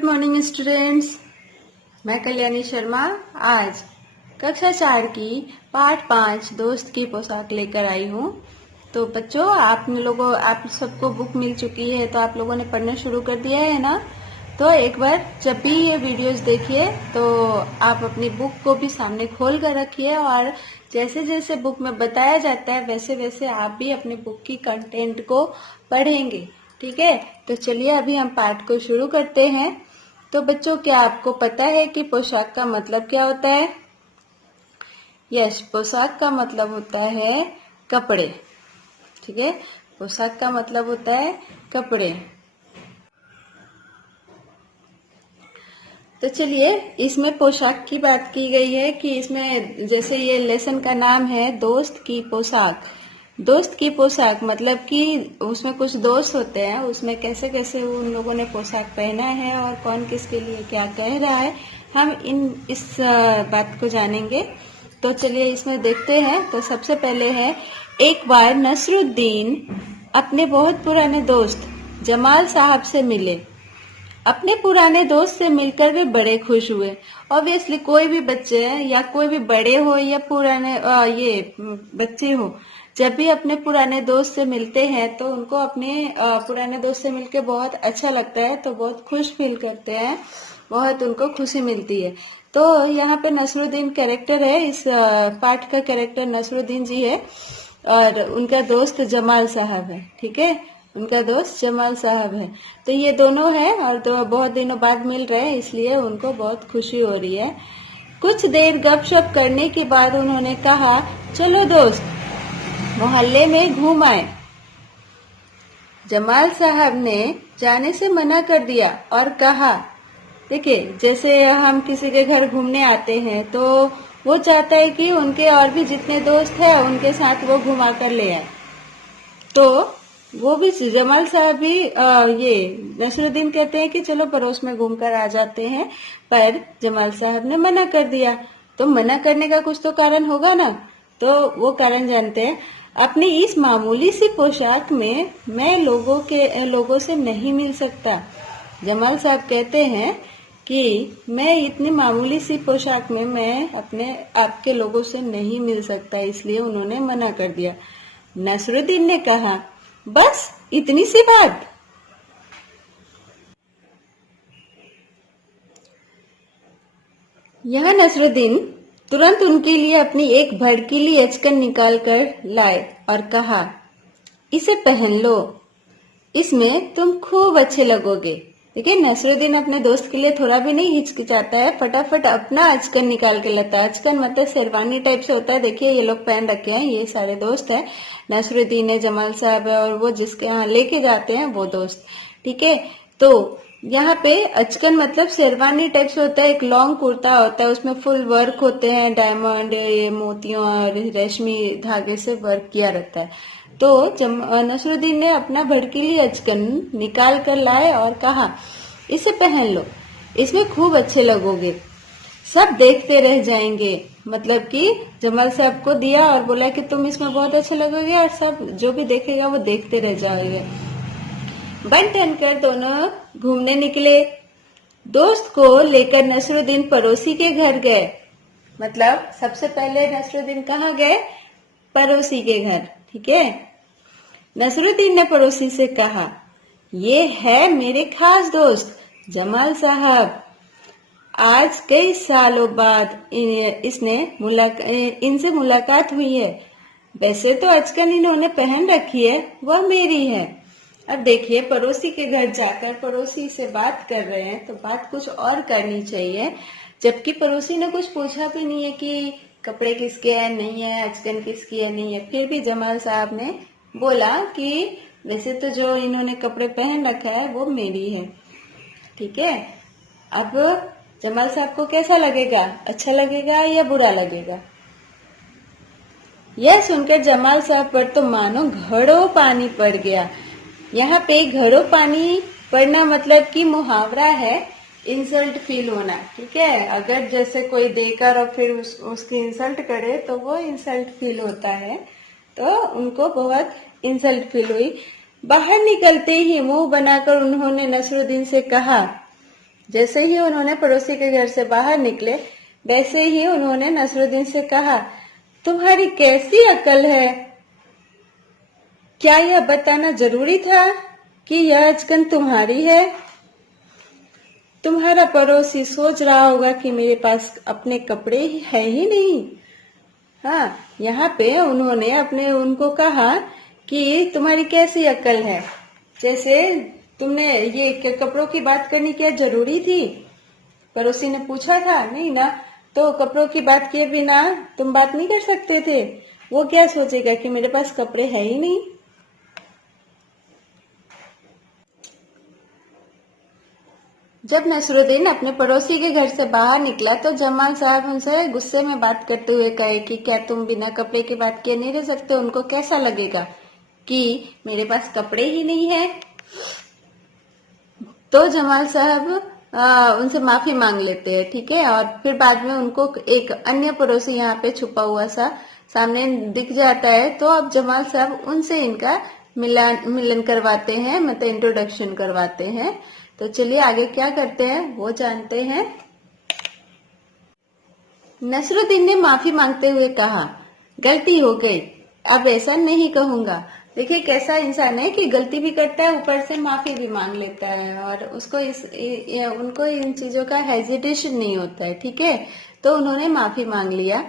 Good morning students. मैं कल्याणी शर्मा आज कक्षा 4 की पाठ 5 दोस्त की पोशाक लेकर आई हूँ। तो बच्चों, आप सबको बुक मिल चुकी है, तो आप लोगों ने पढ़ना शुरू कर दिया है ना। तो एक बार जब भी ये वीडियोस देखिए तो आप अपनी बुक को भी सामने खोल कर रखिए और जैसे जैसे बुक में बताया जाता है वैसे वैसे आप भी अपनी बुक की कंटेंट को पढ़ेंगे। ठीक है, तो चलिए अभी हम पाठ को शुरू करते हैं। तो बच्चों, क्या आपको पता है कि पोशाक का मतलब क्या होता है? यस, पोशाक का मतलब होता है कपड़े। ठीक है, पोशाक का मतलब होता है कपड़े। तो चलिए, इसमें पोशाक की बात की गई है कि इसमें जैसे ये लेसन का नाम है दोस्त की पोशाक। दोस्त की पोशाक मतलब कि उसमें कुछ दोस्त होते हैं, उसमें कैसे कैसे उन लोगों ने पोशाक पहना है और कौन किसके लिए क्या कह रहा है, हम इस बात को जानेंगे। तो चलिए इसमें देखते हैं। तो सबसे पहले है, एक बार नसरुद्दीन अपने बहुत पुराने दोस्त जमाल साहब से मिले। अपने पुराने दोस्त से मिलकर वे बड़े खुश हुए। ऑब्वियसली कोई भी बच्चे या कोई भी बड़े हो या पुराने बच्चे हो, जब भी अपने पुराने दोस्त से मिलते हैं तो उनको अपने पुराने दोस्त से मिलकर बहुत अच्छा लगता है, तो बहुत खुश फील करते हैं, बहुत उनको खुशी मिलती है। तो यहाँ पे नसरुद्दीन कैरेक्टर है, इस पाठ का कैरेक्टर नसरुद्दीन जी है और उनका दोस्त जमाल साहब है। ठीक है, उनका दोस्त जमाल साहब है। तो ये दोनों हैं और तो बहुत दिनों बाद मिल रहे हैं, इसलिए उनको बहुत खुशी हो रही है। कुछ देर गपशप करने के बाद उन्होंने कहा, चलो दोस्त मोहल्ले में घूम आए। जमाल साहब ने जाने से मना कर दिया और कहा, देखिए जैसे हम किसी के घर घूमने आते हैं तो वो चाहता है कि उनके और भी जितने दोस्त हैं उनके साथ वो घुमा कर ले आए। तो वो भी जमाल साहब भी ये नसरुद्दीन कहते हैं कि चलो पड़ोस में घूमकर आ जाते हैं, पर जमाल साहब ने मना कर दिया। तो मना करने का कुछ तो कारण होगा ना, तो वो कारण जानते हैं। अपनी इस मामूली सी पोशाक में मैं लोगों से नहीं मिल सकता। जमाल साहब कहते हैं कि मैं इतनी मामूली सी पोशाक में मैं अपने आपके लोगों से नहीं मिल सकता, इसलिए उन्होंने मना कर दिया। नसरुद्दीन ने कहा, बस इतनी सी बात? यह नसरुद्दीन तुरंत उनके लिए अपनी एक भड़कीली अचकन निकाल कर लाए और कहा, इसे पहन लो, इसमें तुम खूब अच्छे लगोगे। देखिए, नसरुद्दीन अपने दोस्त के लिए थोड़ा भी नहीं हिचकिचाता है, फटाफट अपना अचकन निकाल के लाता है। अचकन मतलब शेरवानी टाइप से होता है। देखिए ये लोग पहन रखे हैं, ये सारे दोस्त हैं, नसरुद्दीन है, जमाल साहब है और वो जिसके यहाँ लेके जाते हैं वो दोस्त। ठीक है, तो यहाँ पे अचकन मतलब शेरवानी टाइप से होता है, एक लॉन्ग कुर्ता होता है, उसमें फुल वर्क होते हैं, डायमंड, ये मोतियों और रेशमी धागे से वर्क किया रहता है। तो नसरुद्दीन ने अपना भड़कीली अचकन निकाल कर लाए और कहा, इसे पहन लो, इसमें खूब अच्छे लगोगे, सब देखते रह जाएंगे। मतलब कि जमाल साहब को दिया और बोला कि तुम इसमें बहुत अच्छे लगोगे और सब जो भी देखेगा वो देखते रह जाएंगे। बन ठन कर दोनों घूमने निकले। दोस्त को लेकर नसरुद्दीन पड़ोसी के घर गए। मतलब सबसे पहले नसरुद्दीन कहाँ गए? पड़ोसी के घर। ठीक है, नसरुद्दीन ने पड़ोसी से कहा, ये है मेरे खास दोस्त जमाल साहब। आज कई सालों बाद इनसे मुलाकात हुई है। वैसे तो आजकल इन्होंने पहन रखी है, वह मेरी है। अब देखिए, पड़ोसी के घर जाकर पड़ोसी से बात कर रहे हैं तो बात कुछ और करनी चाहिए, जबकि पड़ोसी ने कुछ पूछा भी नहीं है कि कपड़े किसके हैं, नहीं है, आजकल किसकी है, नहीं है। फिर भी जमाल साहब ने बोला कि वैसे तो जो इन्होंने कपड़े पहन रखा है वो मेरी है। ठीक है, अब जमाल साहब को कैसा लगेगा? अच्छा लगेगा या बुरा लगेगा? यह सुनकर जमाल साहब पर तो मानो घड़ों पानी पड़ गया। यहाँ पे घड़ों पानी पड़ना मतलब कि मुहावरा है इंसल्ट फील होना। ठीक है, अगर जैसे कोई देकर और फिर उसकी इंसल्ट करे तो वो इंसल्ट फील होता है, तो उनको बहुत इंसल्ट फील हुई। बाहर निकलते ही मुंह बनाकर उन्होंने नसरुद्दीन से कहा, जैसे ही उन्होंने पड़ोसी के घर से बाहर निकले, वैसे ही उन्होंने नसरुद्दीन से कहा, तुम्हारी कैसी अकल है? क्या यह बताना जरूरी था कि यह अचकन तुम्हारी है? तुम्हारा पड़ोसी सोच रहा होगा कि मेरे पास अपने कपड़े है ही नहीं। हाँ, यहाँ पे उन्होंने उनको कहा कि तुम्हारी कैसी अक्ल है, जैसे तुमने ये कपड़ों की बात करनी क्या जरूरी थी? पड़ोसी ने पूछा था, नहीं ना, तो कपड़ों की बात किए बिना तुम बात नहीं कर सकते थे? वो क्या सोचेगा कि मेरे पास कपड़े है ही नहीं। जब नसरुद्दीन अपने पड़ोसी के घर से बाहर निकला तो जमाल साहब उनसे गुस्से में बात करते हुए कहे कि क्या तुम बिना कपड़े की बात किए नहीं रह सकते? उनको कैसा लगेगा कि मेरे पास कपड़े ही नहीं है? तो जमाल साहब उनसे माफी मांग लेते हैं, ठीक है। और फिर बाद में उनको एक अन्य पड़ोसी यहाँ पे छुपा हुआ सा सामने दिख जाता है, तो अब जमाल साहब उनसे इनका मिलन करवाते हैं, मतलब इंट्रोडक्शन करवाते हैं। तो चलिए आगे क्या करते हैं वो जानते हैं। नसरुद्दीन ने माफी मांगते हुए कहा, गलती हो गई, अब ऐसा नहीं कहूंगा। देखिए कैसा इंसान है कि गलती भी करता है, ऊपर से माफी भी मांग लेता है, और उसको उनको इन चीजों का हेजिटेशन नहीं होता है, ठीक है। तो उन्होंने माफी मांग लिया।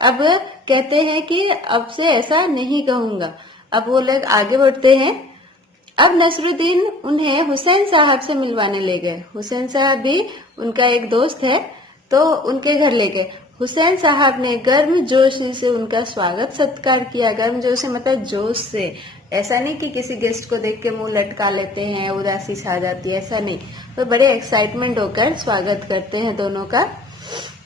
अब कहते हैं कि अब से ऐसा नहीं कहूंगा। अब वो लोग आगे बढ़ते हैं। अब नसरुद्दीन उन्हें हुसैन साहब से मिलवाने ले गए। हुसैन साहब भी उनका एक दोस्त है, तो उनके घर ले गए। हुसैन साहब ने गर्म जोशी से उनका स्वागत सत्कार किया। गर्म जोशी मतलब जोश से, ऐसा नहीं कि किसी गेस्ट को देख के मुंह लटका लेते हैं, उदासी छा जाती है, ऐसा नहीं। वो बड़े एक्साइटमेंट होकर स्वागत करते हैं दोनों का।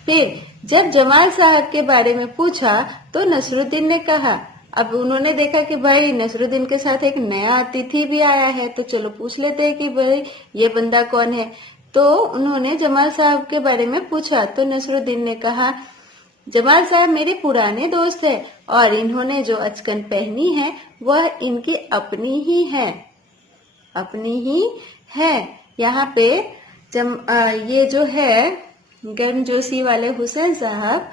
फिर जब जमाल साहब के बारे में पूछा तो नसरुद्दीन ने कहा, अब उन्होंने देखा कि भाई नसरुद्दीन के साथ एक नया अतिथि भी आया है, तो चलो पूछ लेते हैं कि भाई ये बंदा कौन है। तो उन्होंने जमाल साहब के बारे में पूछा तो नसरुद्दीन ने कहा, जमाल साहब मेरे पुराने दोस्त है और इन्होंने जो अचकन पहनी है वह इनकी अपनी ही है, अपनी ही है। यहाँ पे ये जो है गर्मजोशी वाले हुसैन साहब,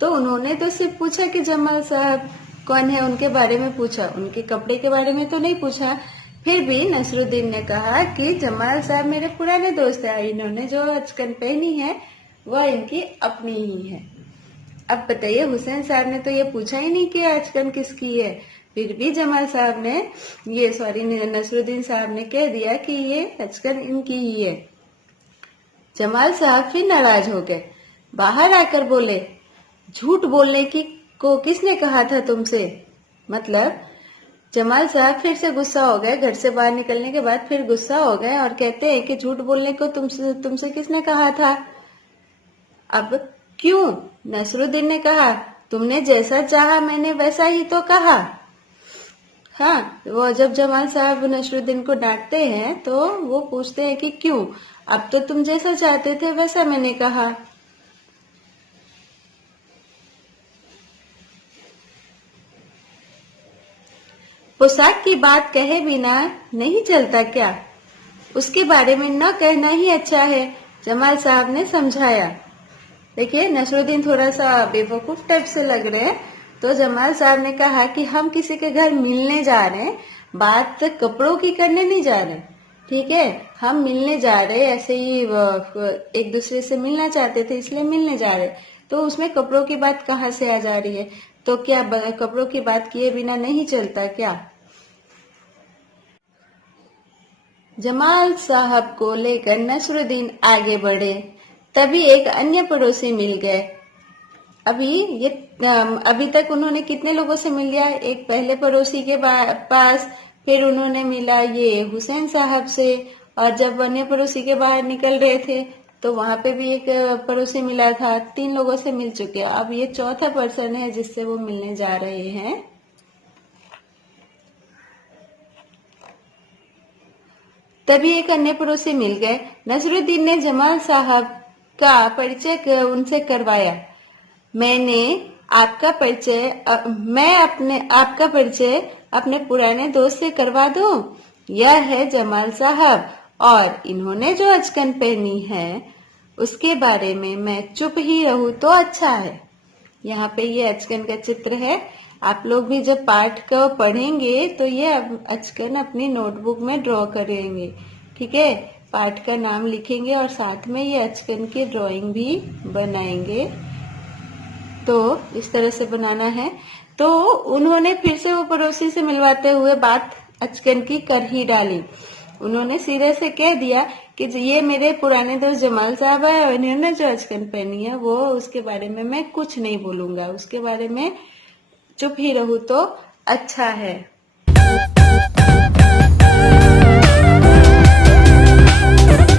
तो उन्होंने तो सिर्फ पूछा कि जमाल साहब कौन है, उनके बारे में पूछा, उनके कपड़े के बारे में तो नहीं पूछा। फिर भी नसरुद्दीन ने कहा कि जमाल साहब मेरे पुराने दोस्त है, इन्होंने जो अचकन पहनी है वह इनकी अपनी ही है। अब बताइए, हुसैन साहब ने तो ये पूछा ही नहीं कि अचकन किसकी है, फिर भी जमाल साहब ने नसरुद्दीन साहब ने कह दिया कि ये अचकन इनकी ही है। जमाल साहब फिर नाराज हो गए, बाहर आकर बोले, झूठ बोलने की को किसने कहा था तुमसे? मतलब जमाल साहब फिर से गुस्सा हो गए। घर से बाहर निकलने के बाद फिर गुस्सा हो गए और कहते हैं कि झूठ बोलने को तुमसे किसने कहा था? अब क्यों? नसरुद्दीन ने कहा, तुमने जैसा चाहा मैंने वैसा ही तो कहा। हाँ, वो जब जमाल साहब नसरुद्दीन को डांटते हैं तो वो पूछते हैं कि क्यों? अब तो तुम जैसा चाहते थे वैसा मैंने कहा। पोशाक की बात कहे बिना नहीं चलता क्या? उसके बारे में न कहना ही अच्छा है, जमाल साहब ने समझाया। देखिए नसरुद्दीन थोड़ा सा बेवकूफ टाइप से लग रहे हैं, तो जमाल साहब ने कहा कि हम किसी के घर मिलने जा रहे हैं, बात कपड़ों की करने नहीं जा रहे, ठीक है। हम मिलने जा रहे, ऐसे ही एक दूसरे से मिलना चाहते थे इसलिए मिलने जा रहे, तो उसमें कपड़ों की बात कहाँ से आ जा रही है? तो क्या कपड़ों की बात किए बिना नहीं चलता क्या? जमाल साहब को लेकर नसरुद्दीन आगे बढ़े, तभी एक अन्य पड़ोसी मिल गए। अभी तक उन्होंने कितने लोगों से मिल लिया? एक पहले पड़ोसी के पास, फिर उन्होंने मिला ये हुसैन साहब से, और जब अन्य पड़ोसी के बाहर निकल रहे थे तो वहां पे भी एक पड़ोसी मिला था। 3 लोगों से मिल चुके हैं, अब ये चौथा पर्सन है जिससे वो मिलने जा रहे हैं। तभी एक अन्य पड़ोसी मिल गए। नसरुद्दीन ने जमाल साहब का परिचय उनसे करवाया। मैंने आपका परिचय आपका परिचय अपने पुराने दोस्त से करवा दूं? यह है जमाल साहब और इन्होंने जो अचकन पहनी है उसके बारे में मैं चुप ही रहूं तो अच्छा है। यहाँ पे ये अचकन का चित्र है। आप लोग भी जब पाठ को पढ़ेंगे तो ये अचकन अपनी नोटबुक में ड्रॉ करेंगे, ठीक है। पाठ का नाम लिखेंगे और साथ में ये अचकन की ड्राइंग भी बनाएंगे। तो इस तरह से बनाना है। तो उन्होंने फिर से वो पड़ोसी से मिलवाते हुए बात अचकन की कर ही डाली। उन्होंने सिरे से कह दिया कि ये मेरे पुराने दोस्त जमाल साहब है और इन्होंने जो अचकन पहनी है वो उसके बारे में मैं कुछ नहीं बोलूंगा, उसके बारे में चुप ही रहूं तो अच्छा है।